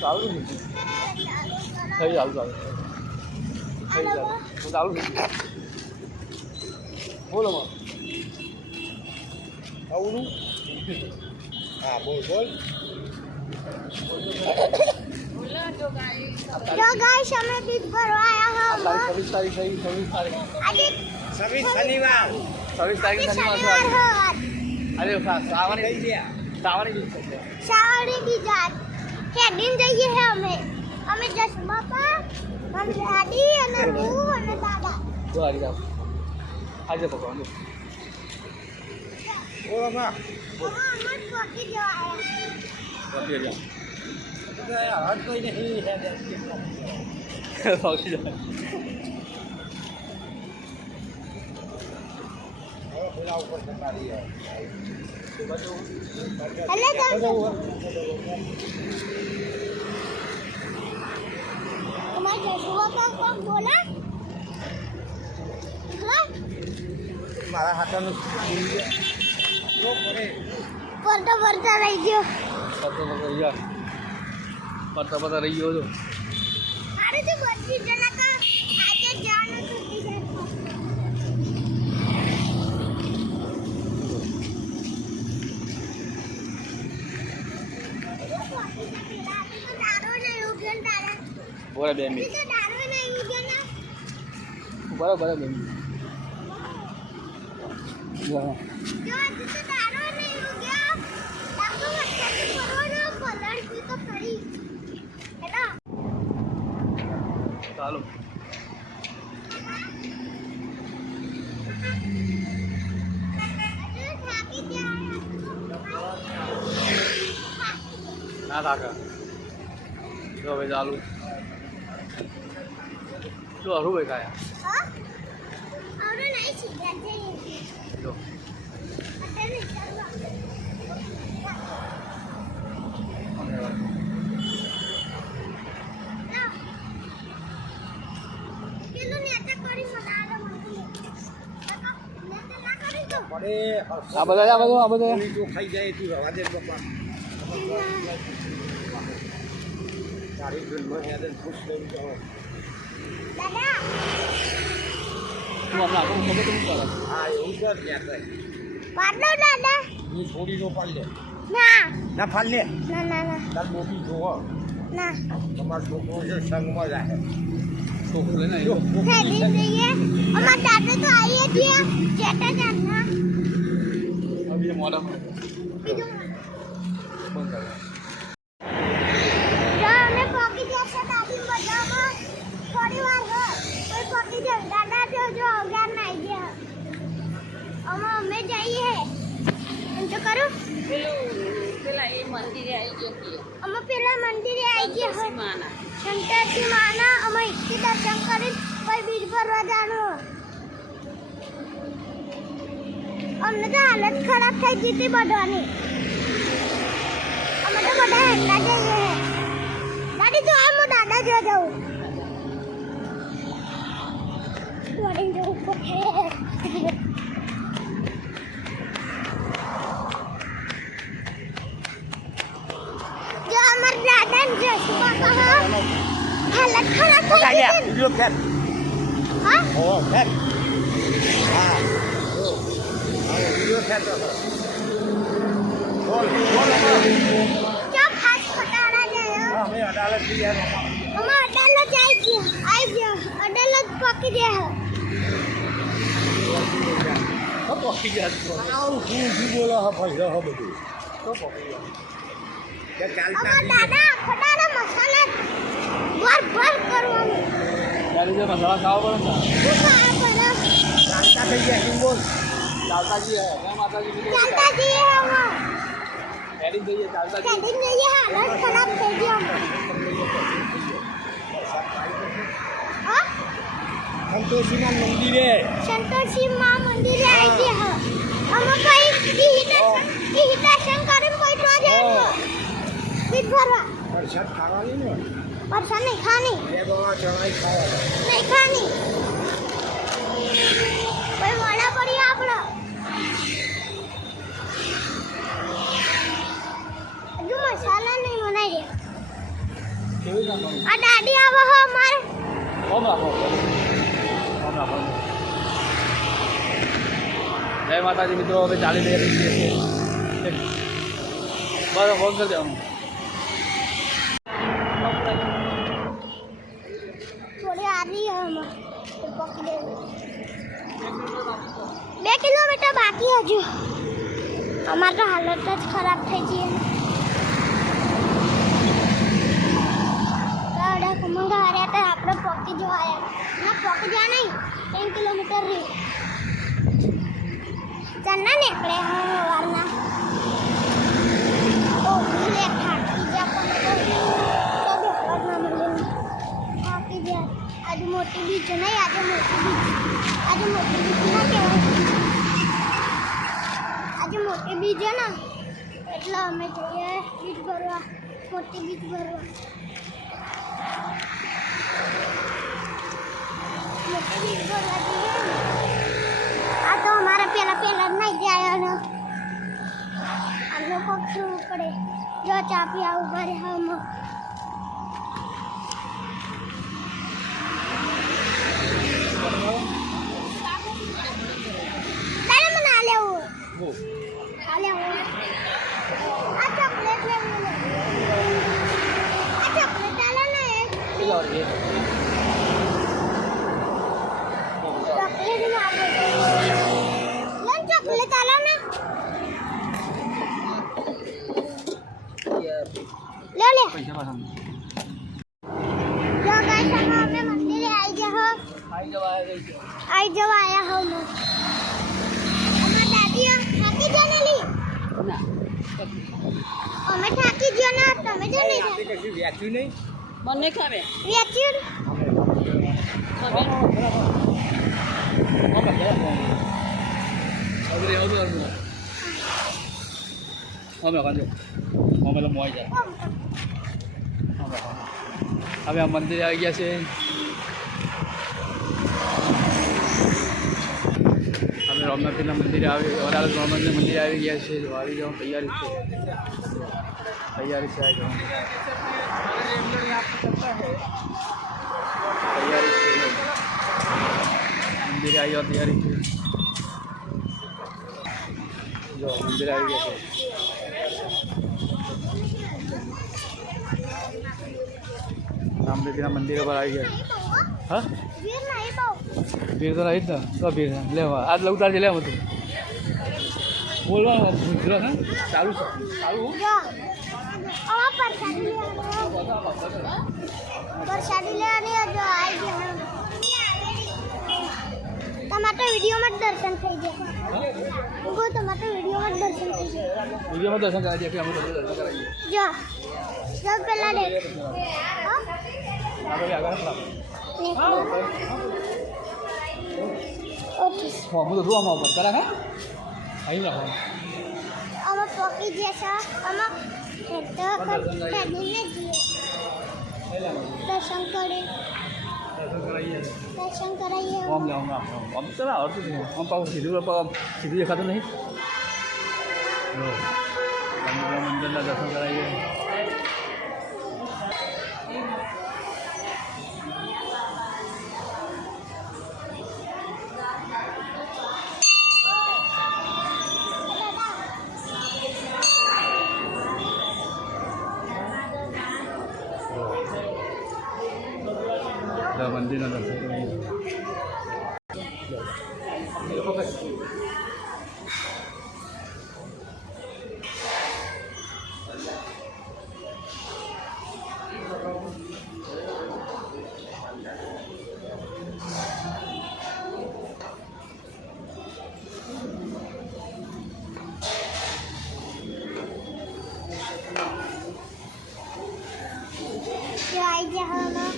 ચાલુ થઈ ચાલુ ચાલુ. થઈ ચાલુ. હું ચાલુ બોલો માં આવનું હા બોલ બોલ. જો ગાઈસ અમે બીજ ભરવા આવ્યા તારીખ હા છવ્વીસ તારીખ થઈ છવ્વીસ તારીખ. આજે છવ્વીસ શનિવાર. છવ્વીસ તારીખ શનિવાર અરે સા- સાવાની થઈ ગયા સાવાની બીજ છે? સાવરી બીજા હેડીન જઈએ હે અમે. અમે જશ બાપા મારી દાદી અને હું અને દાદા. તો આવી. જાવ આજે પકડવાનું ઓ બાપા હા. અમે ચોકી જવા પકડી જાવ હાથ કોઈ નહીં હે પકડી જાવ હવે પેલા ઉપર તમારી એટલે તમે તમારે જસ બાપા કોણ બોલા હા મારા હાથાનું પડતો પડતા રહી ગયો. પત્તો પત્તો રહી ગયો પત્તા પત્તા રહી ગયો છો અરે તો બધી બોલે બે મિનિટ. બરાબર બેન મિનિટ. ચાલો. ના કાકા જો હવે ચાલુ. જો હરું ભાઈ કાયા જો. પડે આ બધા આ બધું આ બધા. જો ખાઈ જાય તું રવા દે બાપા. તારી જન્મ યાદ ખુશ થઈ તું હમણાં આપણું ખબર નહીં કરે હા એવું કર ત્યાં કઈ પાડો દાદા હું થોડી નો પાડી લે. ના ના ફાડ લે ના ના ના તાર બોબી જોવો. ના તમારો છોકરો છે સંગમાં જાય છોકરું લઈને જો આવ્યો હેડી જઈએ અમાર દાદા તો આવીએ છીએ જેટા જાનના હવે મોડા બીજું બંધ કરે જો અમે પોકી જશે દાદી બધામાં થોડી વાર હોય કોઈ પોકી જાય દાદા જો જો અગિયાર ના આવી ગયા અમે અમે જઈએ એમ તો કરું પેલા એ મંદિરે આવી ગયો છીએ અમે પેલા માના શંકરજી માના અમે એકથી દર્શન કરી પછી બીજ ભરવા જાણો અમને તો હાલત ખરાબ થઈ ગઈ હતી બધાની અમે તો બધા એટલા જઈએ. દાદી જો હું દાદા જો જાઉં? દોડીને જવું પડે જો અમાર દાદા ને જશું બાપા વીડિયો ખેંચ હા? ઓ ખેંચ હા. જો હા વીડિયો ખેંચ બોલ બોલ ચો ખાસ ખટાડા જાય હા અમે અડાલતથી ગયા અમે અડાલત આવી ગયા આવી ગયા. અડાલત પકી ગયા. તો પહોંચી ગયા છો. આવું શું શું બોલો હા ભાઈ હા બધું. તો પહોંચી ગયા. કે ચાલતા. દાદા ખટાડા મસાલા ભર ભર કરવાનું ત્યારે જે મસાલા ખાવા પડે ને શું ખાવા પડે ચાલતા થઈ ગયા શું બોલ ચાલતા જઈએ જય માતાજી બીજું કઈ ચાલતા જઈએ અમે હેડી જઈએ ચાલતા જઈએ કેદી જઈએ હાલત ખરાબ થઈ ગઈ અમે હા સંતોષીના મંદિરે સંતોષી માં મંદિરે આવી ગયા અમે કઈ ઈ દર્શન કરીને કોઈ તો જાય બીજ ભરવા પ્રસાદ ખાવાની ને परसा नहीं खानी नहीं खानी कोई वाड़ा पड़ी आपड़ा जो मसाला नहीं होना है આ દાદી આવો હો અમારે. જય માતાજી મિત્રો હવે ચાલી રહી છીએ બરાબર ફોન કરી બે કિલોમીટર બાકી હજુ. અમારે તો હાલત જ ખરાબ થઈ ગઈ કમંગા હાર્યા હતા આપણે પોકી જવા આવ્યા ના, પોકી જવા નહીં. ત્રણ કિલોમીટર રહી. ચાલના નીકળે. હું, વારના ઓ લે થાકી જા પણ તો બેહવા જ ના મળે થાકી ગયા આજે મોટી બીચ નહીં, આજે મોટી બીચ આજે મોટી બીચ ના કહેવાય. આજે મોટી બીચ છે ને, એટલે અમે જઈએ બીચ ભરવા, મોટી બીચ ભરવા. મોટી બીચ ભરવા જઈએ આ તો અમારે પહેલાં પહેલાં જ નહીં જાય અને આ લોકો શું પડે. જો ચાપી આવું ઘરે હમ તારે મને આ લેવું બહુ આ લેવું આ ચોકલેટ લેવું મને. આ ચોકલેટ આલે ને. એક. કેટલા વાર છે ચોકલેટ ને આપો લન ચોકલેટ આલે ને. લે લે. પૈસા પાછા જો ગાઈસ અમે અમે મંદિરે આવી ગયા હો. આવી જવા આવી ગઈ આવી જવા આયા હો અમે અમાર દાદી થાકી ગયા ને લી અમે થાકી ગયા ને તમે જો નહીં થાકી કશું વ્યાખ્યું નહીં. બંને ખાવે. વેચ્યું? તમે અમે ખાજો અમે તો મોઈ જાય હવે આ મંદિરે આવી ગયા છે. અમે રામનાથના મંદિરે આવી વરાળ રામનાથના મંદિરે આવી ગયા છે. આવી જવા તૈયારી છે. જો મંદિરે આવી ગયા છે રામદેવજીના મંદિર પર આવી ગયા હા વીર નહીં બહુ ભીડ તો રહી જ ને તો ભીડ છે લે હવે આજ લઉં તારજે લે બધું બોલવાનું ગુજરાત હા ચાલુ છે ચાલુ જો આ પરસાદી જો આવી ગયા. તમારે તો વિડીયોમાં જ દર્શન થઈ ગયા. ગો તમારે વિડીયોમાં જ દર્શન થઈ ગયા. વિડીયોમાં દર્શન કરાવી દે અમે તમને દર્શન કરાવીએ જો સૌ પહેલા દેખ હા? આગળ ઓકે. હું તો ઉપર કરા હા? અહીં રાખો. અમે પોકી જશે અમે હેઠો કાઢીને જઈએ દર્શન કરે દર્શન કરાવીએ દર્શન કરાવીએ આમ લે આમ રાખો આમ તો ના જ નહીં. આમ પાછું સીધું આમ સીધું દેખાતું નહીં. મંદિરના દર્શન કરાવીએ. જો જહામાં